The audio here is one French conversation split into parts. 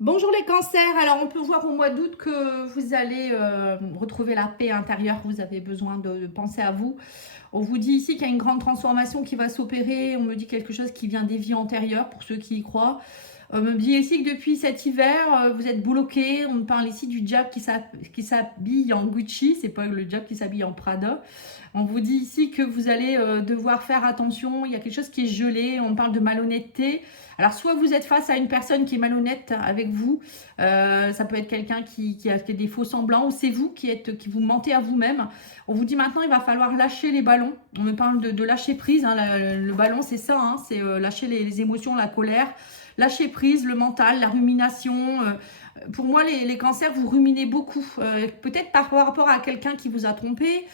Bonjour les cancers, alors on peut voir au mois d'août que vous allez retrouver la paix intérieure, vous avez besoin de penser à vous. On vous dit ici qu'il y a une grande transformation qui va s'opérer, on me dit quelque chose qui vient des vies antérieures pour ceux qui y croient. On me dit ici que depuis cet hiver, vous êtes bloqué, on me parle ici du diable qui s'habille en Gucci, c'est pas le diable qui s'habille en Prada. On vous dit ici que vous allez devoir faire attention, il y a quelque chose qui est gelé, on parle de malhonnêteté. Alors, soit vous êtes face à une personne qui est malhonnête avec vous, ça peut être quelqu'un qui a fait des faux semblants, ou c'est vous qui vous mentez à vous-même. On vous dit maintenant, il va falloir lâcher les ballons. On me parle de lâcher prise, hein, le ballon, c'est ça, hein, c'est lâcher les émotions, la colère, lâcher prise, le mental, la rumination. Pour moi, les cancers, vous ruminez beaucoup. Peut-être par rapport à quelqu'un qui vous a trompé,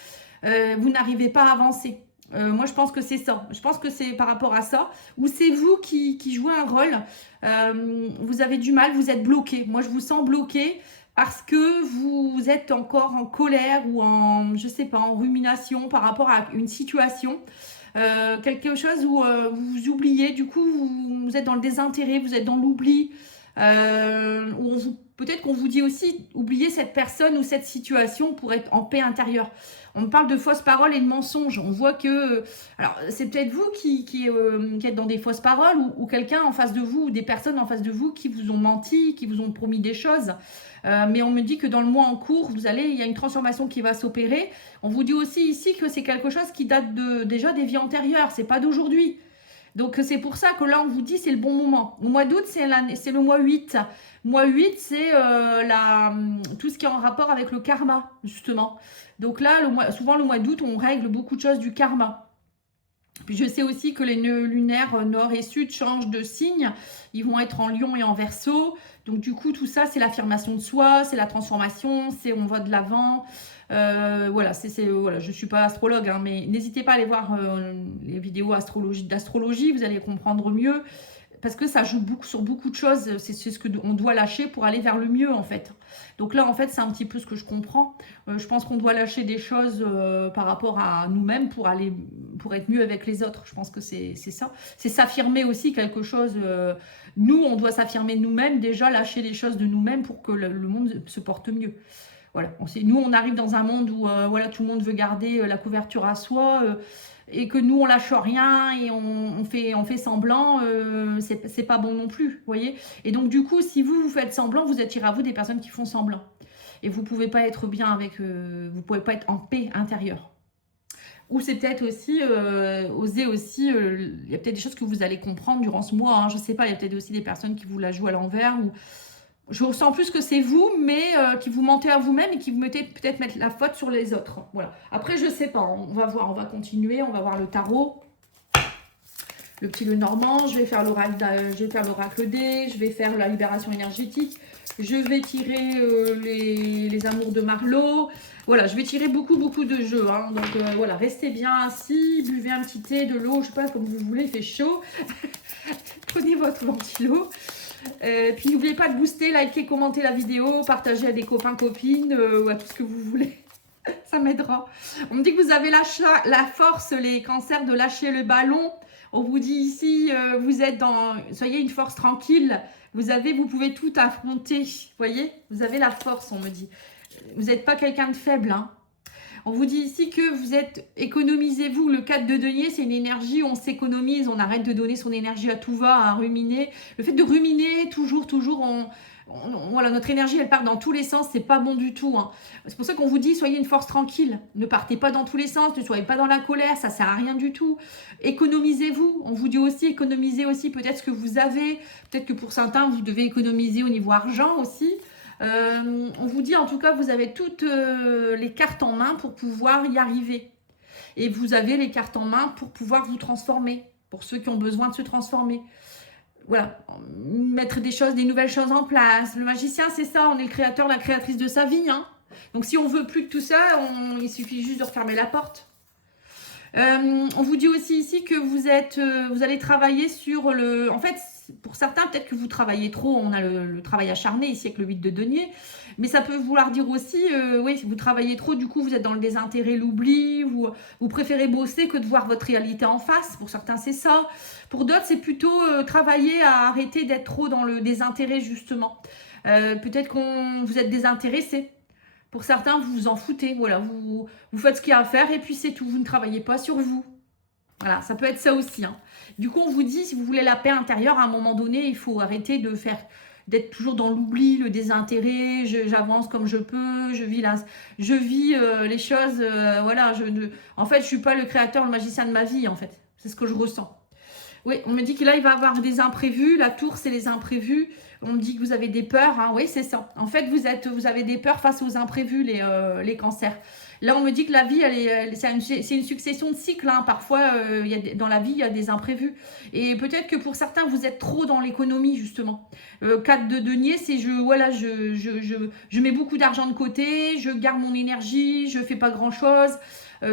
vous n'arrivez pas à avancer. Moi, je pense que c'est ça. Je pense que c'est par rapport à ça. Ou c'est vous qui jouez un rôle. Vous avez du mal, vous êtes bloqué. Moi, je vous sens bloqué parce que vous êtes encore en colère ou en, je sais pas, en rumination par rapport à une situation. Quelque chose où vous oubliez, du coup, vous êtes dans le désintérêt, vous êtes dans l'oubli. Peut-être qu'on vous dit aussi, oubliez cette personne ou cette situation pour être en paix intérieure. On parle de fausses paroles et de mensonges. On voit que... Alors, c'est peut-être vous qui êtes dans des fausses paroles ou quelqu'un en face de vous ou des personnes en face de vous qui vous ont menti, qui vous ont promis des choses. Mais on me dit que dans le mois en cours, il y a une transformation qui va s'opérer. On vous dit aussi ici que c'est quelque chose qui date déjà des vies antérieures. C'est pas d'aujourd'hui. Donc c'est pour ça que là on vous dit c'est le bon moment. Au mois d'août c'est le mois 8. Mois 8 c'est tout ce qui est en rapport avec le karma justement. Donc là souvent le mois d'août on règle beaucoup de choses du karma. Puis je sais aussi que les nœuds lunaires nord et sud changent de signe. Ils vont être en lion et en verseau. Donc du coup tout ça c'est l'affirmation de soi, c'est la transformation, c'est on va de l'avant. Voilà, voilà, je ne suis pas astrologue, hein, mais n'hésitez pas à aller voir les vidéos d'astrologie, vous allez comprendre mieux, parce que ça joue sur beaucoup de choses, c'est ce qu'on doit lâcher pour aller vers le mieux, en fait. Donc là, en fait, c'est un petit peu ce que je comprends. Je pense qu'on doit lâcher des choses par rapport à nous-mêmes pour être mieux avec les autres. Je pense que c'est ça. C'est s'affirmer aussi quelque chose. Nous, on doit s'affirmer nous-mêmes, déjà lâcher des choses de nous-mêmes pour que le monde se porte mieux. Voilà. Nous, on arrive dans un monde où voilà, tout le monde veut garder la couverture à soi et que nous, on lâche rien et on fait semblant, c'est pas bon non plus, vous voyez. Et donc, du coup, si vous faites semblant, vous attirez à vous des personnes qui font semblant. Et vous pouvez pas être bien avec, vous pouvez pas être en paix intérieure. Ou c'est peut-être aussi, oser aussi, il y a peut-être des choses que vous allez comprendre durant ce mois, hein, je sais pas, il y a peut-être aussi des personnes qui vous la jouent à l'envers ou je ressens plus que c'est vous, mais qui vous mentez à vous-même et qui vous mettez peut-être mettre la faute sur les autres. Voilà. Après, je sais pas. On va voir. On va continuer. On va voir le tarot, le petit Lenormand. Je vais faire l'oracle D. Je vais faire la libération énergétique. Je vais tirer les amours de Marlowe. Voilà, je vais tirer beaucoup de jeux. Hein. Donc voilà, restez bien assis, buvez un petit thé, de l'eau, je sais pas, comme vous voulez, il fait chaud. Prenez votre ventilo. Puis n'oubliez pas de booster, liker, commenter la vidéo, partager à des copains, copines ou à tout ce que vous voulez. Ça m'aidera. On me dit que vous avez la force, les cancers, de lâcher le ballon. On vous dit ici, soyez une force tranquille. Vous pouvez tout affronter. Vous voyez, vous avez la force, on me dit. Vous n'êtes pas quelqu'un de faible, hein. On vous dit ici que vous êtes, économisez-vous. Le 4 de denier, c'est une énergie où on s'économise, on arrête de donner son énergie à tout va, à ruminer. Le fait de ruminer, toujours, voilà, notre énergie, elle part dans tous les sens, c'est pas bon du tout. Hein. C'est pour ça qu'on vous dit, soyez une force tranquille. Ne partez pas dans tous les sens, ne soyez pas dans la colère, ça sert à rien du tout. Économisez-vous. On vous dit aussi, économisez aussi peut-être ce que vous avez. Peut-être que pour certains, vous devez économiser au niveau argent aussi. On vous dit en tout cas, vous avez toutes les cartes en main pour pouvoir y arriver. Et vous avez les cartes en main pour pouvoir vous transformer, pour ceux qui ont besoin de se transformer. Voilà, mettre des nouvelles choses en place. Le magicien, c'est ça, on est le créateur, la créatrice de sa vie. Hein. Donc si on veut plus que tout ça, il suffit juste de refermer la porte. On vous dit aussi ici que vous allez travailler sur le... En fait, pour certains, peut-être que vous travaillez trop. On a le travail acharné ici avec le 8 de denier. Mais ça peut vouloir dire aussi, oui, vous travaillez trop, du coup, vous êtes dans le désintérêt, l'oubli. Vous préférez bosser que de voir votre réalité en face. Pour certains, c'est ça. Pour d'autres, c'est plutôt travailler à arrêter d'être trop dans le désintérêt, justement. Peut-être que vous êtes désintéressé. Pour certains, vous vous en foutez. Voilà, vous faites ce qu'il y a à faire et puis c'est tout. Vous ne travaillez pas sur vous. Voilà, ça peut être ça aussi. Hein. Du coup, on vous dit, si vous voulez la paix intérieure, à un moment donné, il faut arrêter d'être toujours dans l'oubli, le désintérêt. J'avance comme je peux, je vis les choses. Voilà, en fait, je suis pas le créateur, le magicien de ma vie, en fait. C'est ce que je ressens. Oui, on me dit que là, il va y avoir des imprévus. La tour, c'est les imprévus. On me dit que vous avez des peurs. Hein. Oui, c'est ça. En fait, vous avez des peurs face aux imprévus, les cancers. Là, on me dit que la vie, c'est une succession de cycles. Hein. Parfois, dans la vie, il y a des imprévus. Et peut-être que pour certains, vous êtes trop dans l'économie, justement. 4 de denier, c'est je mets beaucoup d'argent de côté, je garde mon énergie, je fais pas grand-chose.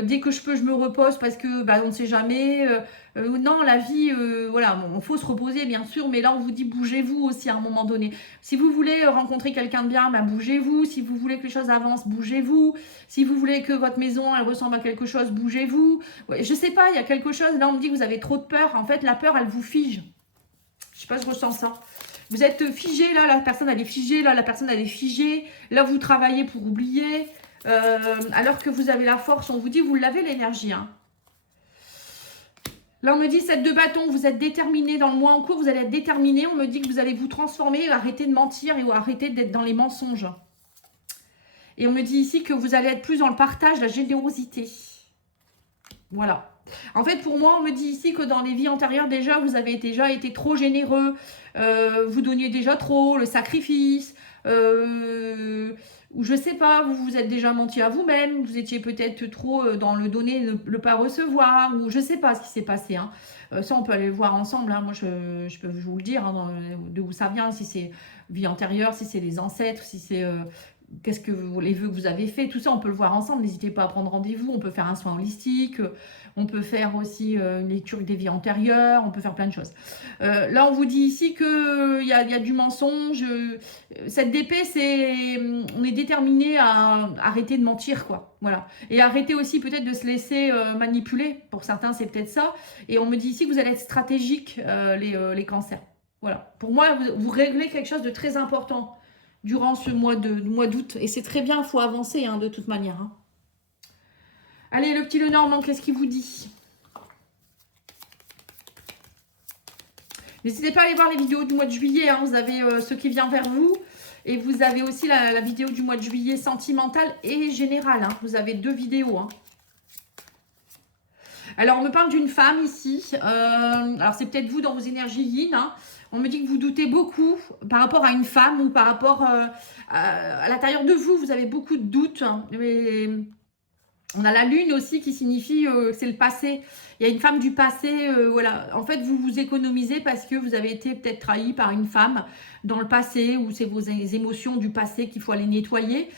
Dès que je peux, je me repose parce que on ne sait jamais. Non, la vie, voilà, bon, faut se reposer bien sûr, mais là on vous dit bougez-vous aussi à un moment donné. Si vous voulez rencontrer quelqu'un de bien, bougez-vous. Si vous voulez que les choses avancent, bougez-vous. Si vous voulez que votre maison elle ressemble à quelque chose, bougez-vous. Ouais, je sais pas, il y a quelque chose. Là on me dit que vous avez trop de peur. En fait, la peur elle vous fige. Je sais pas, je ressens ça. Vous êtes figé là, la personne elle est figée, là la personne elle est figée. Là vous travaillez pour oublier. Alors que vous avez la force, on vous dit vous l'avez l'énergie. Hein. Là, on me dit 7 de bâton, vous êtes déterminé dans le mois en cours, vous allez être déterminé. On me dit que vous allez vous transformer, arrêter de mentir et arrêter d'être dans les mensonges. Et on me dit ici que vous allez être plus dans le partage, la générosité. Voilà. En fait, pour moi, on me dit ici que dans les vies antérieures, déjà, vous avez déjà été trop généreux. Vous donniez déjà trop, le sacrifice. Ou je sais pas, vous vous êtes déjà menti à vous-même, vous étiez peut-être trop dans le donner, le pas recevoir, ou je sais pas ce qui s'est passé. Hein. Ça, on peut aller le voir ensemble. Hein. Moi, je peux vous le dire, hein, de où ça vient, si c'est vie antérieure, si c'est les ancêtres, si c'est qu'est-ce que les vœux que vous avez fait, tout ça, on peut le voir ensemble. N'hésitez pas à prendre rendez-vous. On peut faire un soin holistique, on peut faire aussi une lecture des vies antérieures, on peut faire plein de choses. Là, on vous dit ici qu'il y a du mensonge. Cette DP, on est déterminé à arrêter de mentir, quoi. Voilà. Et arrêter aussi peut-être de se laisser manipuler. Pour certains, c'est peut-être ça. Et on me dit ici que vous allez être stratégique, les cancers. Voilà. Pour moi, vous réglez quelque chose de très important durant ce mois d'août. Et c'est très bien, il faut avancer hein, de toute manière. Hein. Allez, le petit Lenormand, qu'est-ce qu'il vous dit? N'hésitez pas à aller voir les vidéos du mois de juillet. Hein. Vous avez ce qui vient vers vous. Et vous avez aussi la vidéo du mois de juillet sentimentale et générale. Hein. Vous avez 2 vidéos. Hein. Alors, on me parle d'une femme ici. Alors, c'est peut-être vous dans vos énergies yin. Hein. On me dit que vous doutez beaucoup par rapport à une femme ou par rapport à l'intérieur de vous. Vous avez beaucoup de doutes. Hein. Mais on a la lune aussi qui signifie que c'est le passé. Il y a une femme du passé. Voilà. En fait, vous vous économisez parce que vous avez été peut-être trahi par une femme dans le passé ou c'est vos émotions du passé qu'il faut aller nettoyer.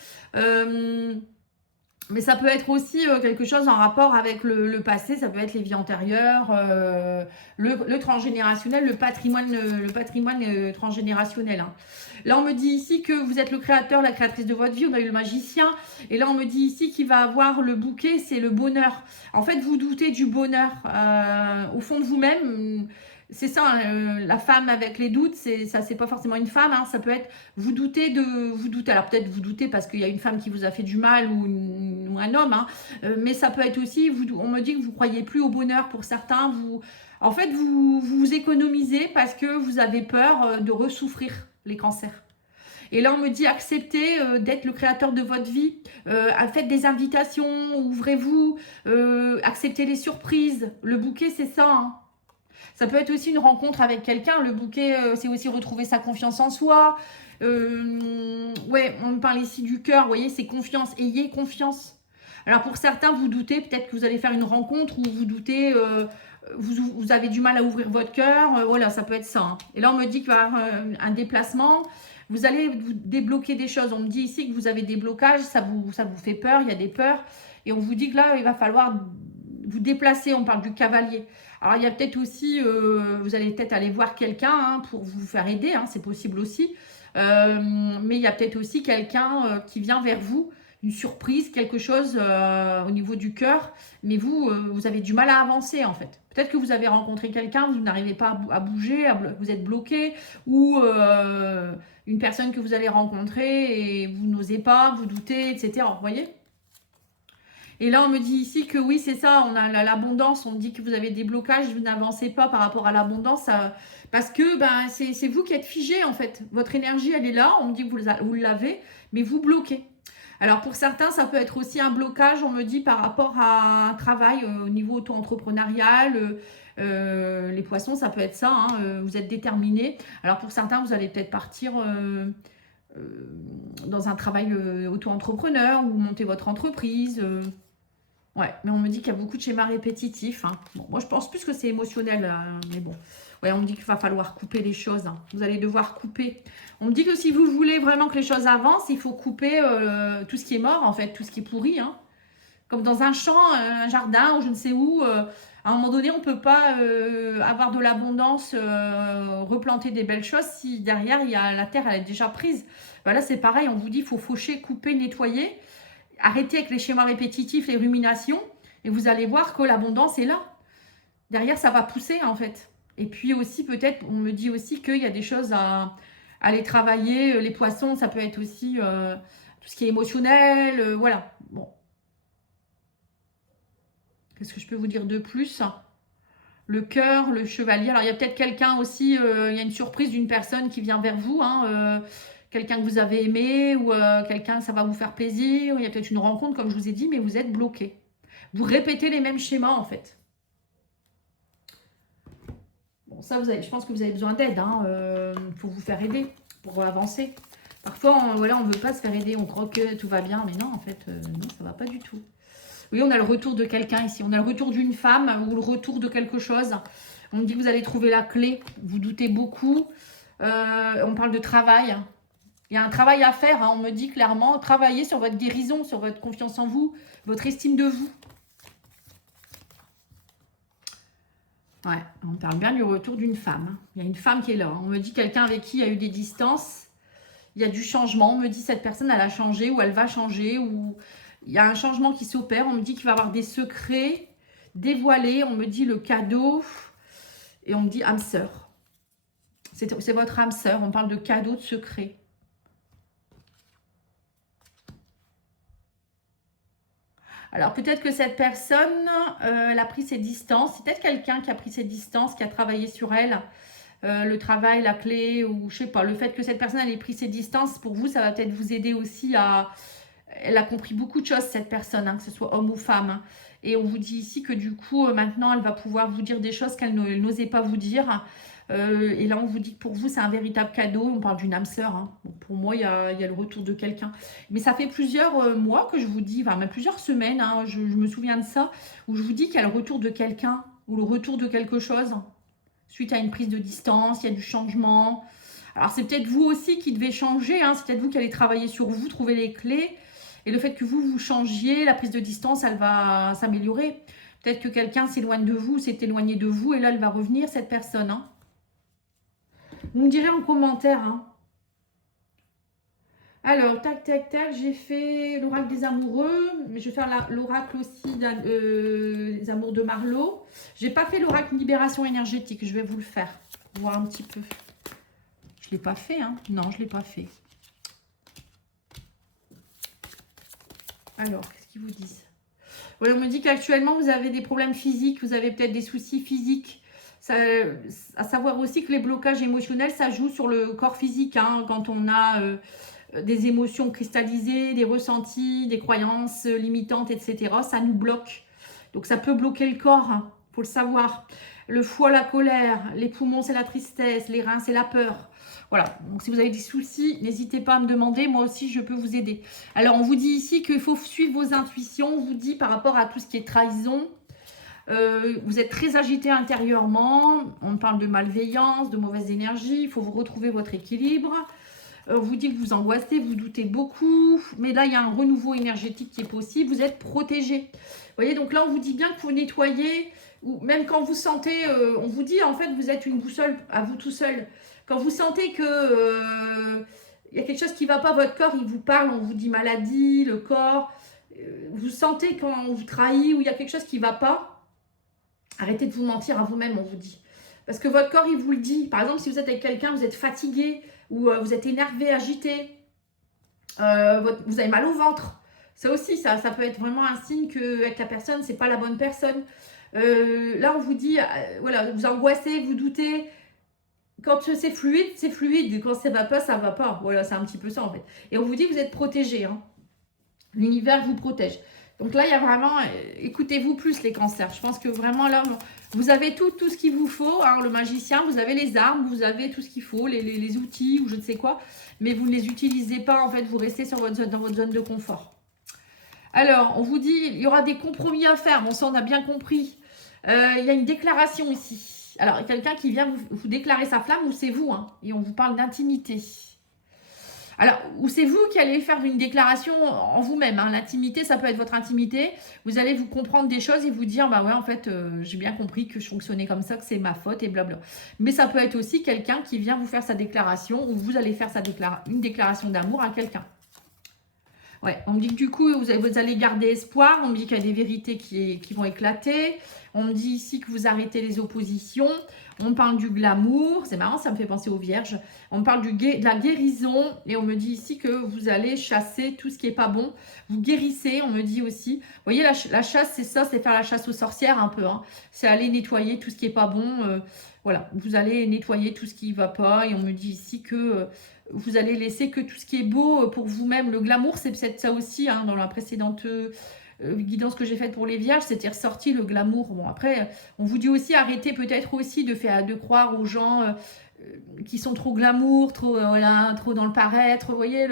Mais ça peut être aussi quelque chose en rapport avec le passé, ça peut être les vies antérieures, le transgénérationnel, le patrimoine transgénérationnel. Hein. Là, on me dit ici que vous êtes le créateur, la créatrice de votre vie, on a eu le magicien. Et là, on me dit ici qu'il va avoir le bouquet, c'est le bonheur. En fait, vous doutez du bonheur au fond de vous-même. C'est ça, la femme avec les doutes, ça c'est pas forcément une femme, hein, ça peut être, vous doutez. Alors peut-être vous doutez parce qu'il y a une femme qui vous a fait du mal ou un homme, hein, mais ça peut être aussi, on me dit que vous croyez plus au bonheur pour certains, en fait vous économisez parce que vous avez peur de ressouffrir les cancers. Et là, on me dit acceptez d'être le créateur de votre vie. Faites des invitations, ouvrez-vous, acceptez les surprises. Le bouquet, c'est ça, hein. Ça peut être aussi une rencontre avec quelqu'un. Le bouquet, c'est aussi retrouver sa confiance en soi. Ouais, on me parle ici du cœur. Vous voyez, c'est confiance. Ayez confiance. Alors, pour certains, vous doutez. Peut-être que vous allez faire une rencontre où vous doutez. Vous avez du mal à ouvrir votre cœur. Voilà, ça peut être ça. Hein. Et là, on me dit qu'il va y avoir un déplacement. Vous allez vous débloquer des choses. On me dit ici que vous avez des blocages. Ça vous fait peur. Il y a des peurs. Et on vous dit que là, il va falloir vous déplacer. On parle du cavalier. Alors, il y a peut-être aussi, vous allez peut-être aller voir quelqu'un hein, pour vous faire aider, hein, c'est possible aussi. Mais il y a peut-être aussi quelqu'un qui vient vers vous, une surprise, quelque chose au niveau du cœur. Mais vous, vous avez du mal à avancer en fait. Peut-être que vous avez rencontré quelqu'un, vous n'arrivez pas à bouger, vous êtes bloqué, ou une personne que vous allez rencontrer et vous n'osez pas, vous doutez, etc. Vous voyez? Et là, on me dit ici que oui, c'est ça, on a l'abondance, on me dit que vous avez des blocages, vous n'avancez pas par rapport à l'abondance, parce que ben, c'est vous qui êtes figé en fait. Votre énergie, elle est là, on me dit que vous l'avez, mais vous bloquez. Alors pour certains, ça peut être aussi un blocage, on me dit, par rapport à un travail au niveau auto-entrepreneurial. Les poissons, ça peut être ça, hein, vous êtes déterminés. Alors pour certains, vous allez peut-être partir dans un travail auto-entrepreneur ou monter votre entreprise. Ouais, mais on me dit qu'il y a beaucoup de schémas répétitifs. Hein. Bon, moi, je pense plus que c'est émotionnel, mais bon. Ouais, on me dit qu'il va falloir couper les choses. Hein. Vous allez devoir couper. On me dit que si vous voulez vraiment que les choses avancent, il faut couper tout ce qui est mort, en fait, tout ce qui est pourri. Hein. Comme dans un champ, un jardin ou je ne sais où. À un moment donné, on ne peut pas avoir de l'abondance, replanter des belles choses si derrière, il y a, la terre, elle est déjà prise. Voilà, c'est pareil. On vous dit qu'il faut faucher, couper, nettoyer. Arrêtez avec les schémas répétitifs, les ruminations, et vous allez voir que l'abondance est là. Derrière, ça va pousser, en fait. Et puis aussi, peut-être, on me dit aussi qu'il y a des choses à aller travailler. Les poissons, ça peut être aussi tout ce qui est émotionnel. Voilà. Bon. Qu'est-ce que je peux vous dire de plus? Le cœur, le chevalier. Alors, il y a peut-être quelqu'un aussi, il y a une surprise d'une personne qui vient vers vous, hein, quelqu'un que vous avez aimé ou quelqu'un, ça va vous faire plaisir. Il y a peut-être une rencontre, comme je vous ai dit, mais vous êtes bloqué. Vous répétez les mêmes schémas, en fait. Bon, ça, je pense que vous avez besoin d'aide. Hein, faut vous faire aider pour avancer. Parfois, voilà, on ne veut pas se faire aider. On croit que tout va bien, mais non, en fait, non, ça ne va pas du tout. Oui, on a le retour de quelqu'un ici. On a le retour d'une femme ou le retour de quelque chose. On me dit que vous allez trouver la clé. Vous doutez beaucoup. On parle de travail. Il y a un travail à faire, hein, on me dit clairement. Travaillez sur votre guérison, sur votre confiance en vous, votre estime de vous. Ouais, on parle bien du retour d'une femme. Il y a une femme qui est là. Hein. On me dit quelqu'un avec qui il y a eu des distances. Il y a du changement. On me dit cette personne, elle a changé ou elle va changer. Ou il y a un changement qui s'opère. On me dit qu'il va y avoir des secrets dévoilés. On me dit le cadeau. Et on me dit âme sœur. C'est votre âme sœur. On parle de cadeau, de secret. Alors, peut-être que cette personne, elle a pris ses distances. C'est peut-être quelqu'un qui a pris ses distances, qui a travaillé sur elle. Le travail, la clé, ou je sais pas. Le fait que cette personne ait pris ses distances, pour vous, ça va peut-être vous aider aussi à... Elle a compris beaucoup de choses, cette personne, hein, que ce soit homme ou femme. Hein. Et on vous dit ici que du coup, maintenant, elle va pouvoir vous dire des choses qu'elle n'osait pas vous dire. Et là, on vous dit que pour vous, c'est un véritable cadeau. On parle d'une âme sœur. Hein. Bon, pour moi, il y a le retour de quelqu'un. Mais ça fait plusieurs mois que je vous dis, enfin, même plusieurs semaines, hein, je me souviens de ça, où je vous dis qu'il y a le retour de quelqu'un ou le retour de quelque chose. Suite à une prise de distance, il y a du changement. Alors, c'est peut-être vous aussi qui devez changer. Hein. C'est peut-être vous qui allez travailler sur vous, trouver les clés. Et le fait que vous changiez, la prise de distance, elle va s'améliorer. Peut-être que quelqu'un s'éloigne de vous, s'est éloigné de vous, et là, elle va revenir, cette personne. Hein. Vous me direz en commentaire. Hein. Alors, tac, tac, tac, j'ai fait l'oracle des amoureux, mais je vais faire l'oracle aussi des amours de Marlowe. J'ai pas fait l'oracle libération énergétique, je vais vous le faire, voir un petit peu. Je l'ai pas fait, hein. Non, je l'ai pas fait. Alors, qu'est-ce qu'ils vous disent? Voilà, on me dit qu'actuellement, vous avez des problèmes physiques, vous avez peut-être des soucis physiques. Ça, à savoir aussi que les blocages émotionnels, ça joue sur le corps physique. Hein, quand on a des émotions cristallisées, des ressentis, des croyances limitantes, etc. Ça nous bloque. Donc, ça peut bloquer le corps, hein, faut le savoir. Le foie, la colère. Les poumons, c'est la tristesse. Les reins, c'est la peur. Voilà, donc si vous avez des soucis, n'hésitez pas à me demander, moi aussi je peux vous aider. Alors on vous dit ici qu'il faut suivre vos intuitions, on vous dit par rapport à tout ce qui est trahison, vous êtes très agité intérieurement, on parle de malveillance, de mauvaise énergie, il faut vous retrouver votre équilibre. On vous dit que vous angoissez, vous doutez beaucoup. Mais là, il y a un renouveau énergétique qui est possible. Vous êtes protégé. Vous voyez, donc là, on vous dit bien que vous nettoyez. Ou même quand vous sentez, on vous dit en fait, vous êtes une boussole à vous tout seul. Quand vous sentez que il y a quelque chose qui ne va pas, votre corps, il vous parle, on vous dit maladie, le corps. Vous sentez quand on vous trahit ou il y a quelque chose qui ne va pas, arrêtez de vous mentir à vous-même, on vous dit. Parce que votre corps, il vous le dit. Par exemple, si vous êtes avec quelqu'un, vous êtes fatigué ou vous êtes énervé, agité, vous avez mal au ventre. Ça aussi, ça peut être vraiment un signe qu'avec la personne, ce n'est pas la bonne personne. Là, on vous dit, voilà, vous angoissez, vous doutez. Quand c'est fluide, c'est fluide. Quand ça ne va pas, ça ne va pas. Voilà, c'est un petit peu ça en fait. Et on vous dit que vous êtes protégé. Hein. L'univers vous protège. Donc là, il y a vraiment, écoutez-vous plus les cancers. Je pense que vraiment là, vous avez tout ce qu'il vous faut. Alors le magicien, vous avez les armes, vous avez tout ce qu'il faut, les outils ou je ne sais quoi. Mais vous ne les utilisez pas en fait, vous restez dans votre zone de confort. Alors, on vous dit, il y aura des compromis à faire. Bon, ça, on a bien compris. Il y a une déclaration ici. Alors, il y a quelqu'un qui vient vous déclarer sa flamme ou c'est vous, hein, et on vous parle d'intimité. Alors, ou c'est vous qui allez faire une déclaration en vous-même. Hein. L'intimité, ça peut être votre intimité. Vous allez vous comprendre des choses et vous dire, bah ouais, en fait, j'ai bien compris que je fonctionnais comme ça, que c'est ma faute et blabla. Mais ça peut être aussi quelqu'un qui vient vous faire sa déclaration ou vous allez faire une déclaration d'amour à quelqu'un. Ouais, on me dit que du coup, vous allez garder espoir. On me dit qu'il y a des vérités qui vont éclater. On me dit ici que vous arrêtez les oppositions. On parle du glamour. C'est marrant, ça me fait penser aux vierges. On parle de la guérison. Et on me dit ici que vous allez chasser tout ce qui n'est pas bon. Vous guérissez, on me dit aussi. Vous voyez, la chasse, c'est ça, c'est faire la chasse aux sorcières un peu. Hein. C'est aller nettoyer tout ce qui n'est pas bon. Voilà, vous allez nettoyer tout ce qui ne va pas. Et on me dit ici que... vous allez laisser que tout ce qui est beau pour vous-même. Le glamour, c'est peut-être ça aussi, hein, dans la précédente guidance que j'ai faite pour les vierges, c'était ressorti le glamour. Bon, après, on vous dit aussi, arrêtez peut-être aussi de croire aux gens qui sont trop glamour, trop dans le paraître. Vous voyez,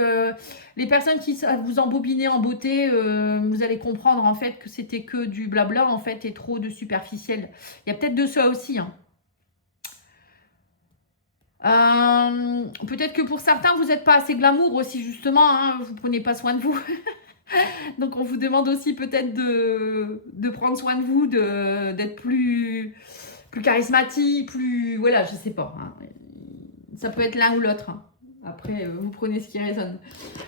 les personnes qui vous embobiner en beauté, vous allez comprendre en fait que c'était que du blabla en fait et trop de superficiel. Il y a peut-être de ça aussi, hein. Peut-être que pour certains, vous n'êtes pas assez glamour aussi, justement, hein, vous ne prenez pas soin de vous. Donc, on vous demande aussi peut-être de prendre soin de vous, d'être plus charismatique, plus... Voilà, je ne sais pas. Hein. Ça peut être l'un ou l'autre. Hein. Après, vous prenez ce qui résonne.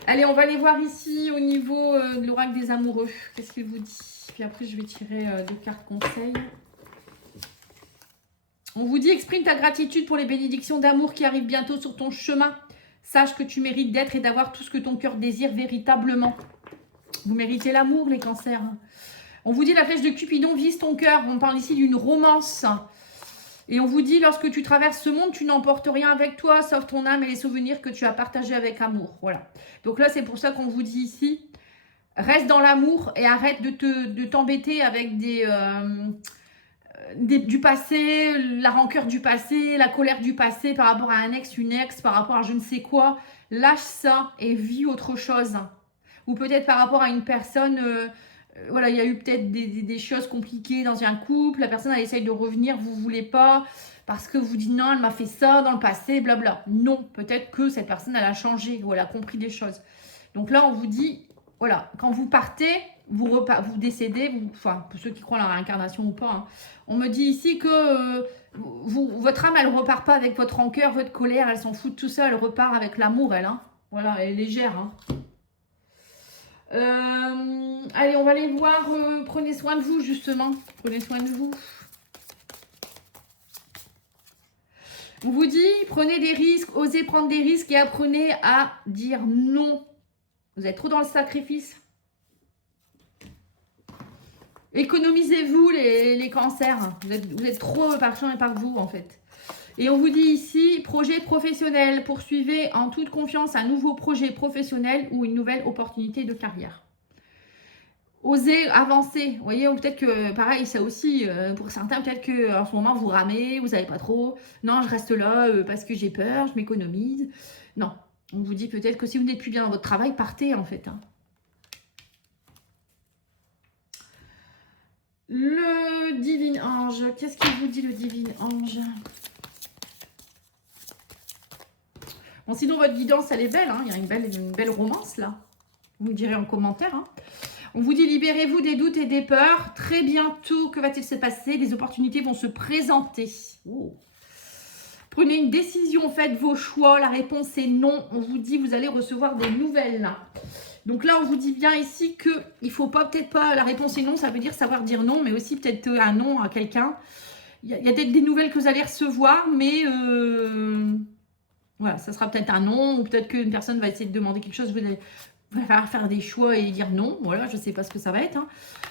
Allez, on va aller voir ici au niveau de l'oracle des amoureux. Qu'est-ce qu'il vous dit? Puis après, je vais tirer des cartes conseils. On vous dit, exprime ta gratitude pour les bénédictions d'amour qui arrivent bientôt sur ton chemin. Sache que tu mérites d'être et d'avoir tout ce que ton cœur désire véritablement. Vous méritez l'amour, les cancers. On vous dit, la flèche de Cupidon vise ton cœur. On parle ici d'une romance. Et on vous dit, lorsque tu traverses ce monde, tu n'emportes rien avec toi, sauf ton âme et les souvenirs que tu as partagés avec amour. Voilà. Donc là, c'est pour ça qu'on vous dit ici, reste dans l'amour et arrête de t'embêter avec du passé, la rancœur du passé, la colère du passé par rapport à un ex, une ex, par rapport à je ne sais quoi. Lâche ça et vis autre chose. Ou peut-être par rapport à une personne, voilà, il y a eu peut-être des choses compliquées dans un couple, la personne elle essaye de revenir, vous ne voulez pas, parce que vous dites non, elle m'a fait ça dans le passé, blabla. Non, peut-être que cette personne elle a changé, ou elle a compris des choses. Donc là on vous dit, voilà, quand vous partez, vous décédez, enfin, pour ceux qui croient à la réincarnation ou pas, hein, on me dit ici que votre âme, elle ne repart pas avec votre rancœur, votre colère, elle s'en fout de tout ça, elle repart avec l'amour, elle. Hein. Voilà, elle est légère. Hein. Allez, on va aller voir, prenez soin de vous, justement. Prenez soin de vous. On vous dit, prenez des risques, osez prendre des risques et apprenez à dire non. Vous êtes trop dans le sacrifice. Économisez-vous les cancers. Vous êtes trop par champ et par vous, en fait. Et on vous dit ici, projet professionnel. Poursuivez en toute confiance un nouveau projet professionnel ou une nouvelle opportunité de carrière. Osez avancer. Vous voyez, peut-être que, pareil, ça aussi, pour certains, peut-être qu'en ce moment, vous ramez, vous savez pas trop. Non, je reste là parce que j'ai peur, je m'économise. Non, on vous dit peut-être que si vous n'êtes plus bien dans votre travail, partez, en fait. Hein. Le divin ange, qu'est-ce qu'il vous dit le divin ange? Bon, sinon, votre guidance, elle est belle. Hein. Il y a une belle romance, là. Vous me direz en commentaire. Hein. On vous dit, libérez-vous des doutes et des peurs. Très bientôt, que va-t-il se passer? Les opportunités vont se présenter. Oh. Prenez une décision, faites vos choix. La réponse est non. On vous dit, vous allez recevoir des nouvelles, là. Donc là, on vous dit bien ici qu'il ne faut pas, peut-être pas, la réponse est non, ça veut dire savoir dire non, mais aussi peut-être un non à quelqu'un. Il y a peut-être des nouvelles que vous allez recevoir, mais voilà, ça sera peut-être un non, ou peut-être qu'une personne va essayer de demander quelque chose, vous allez falloir faire des choix et dire non. Voilà, je ne sais pas ce que ça va être, hein.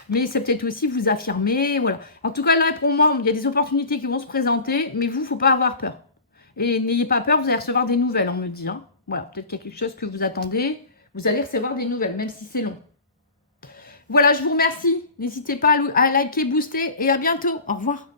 Mais c'est peut-être aussi vous affirmer, voilà. En tout cas, là, pour moi, il y a des opportunités qui vont se présenter, mais vous, il ne faut pas avoir peur. Et n'ayez pas peur, vous allez recevoir des nouvelles, on me dit, hein. Voilà, peut-être qu'il y a quelque chose que vous attendez. Vous allez recevoir des nouvelles, même si c'est long. Voilà, je vous remercie. N'hésitez pas à liker, booster et à bientôt. Au revoir.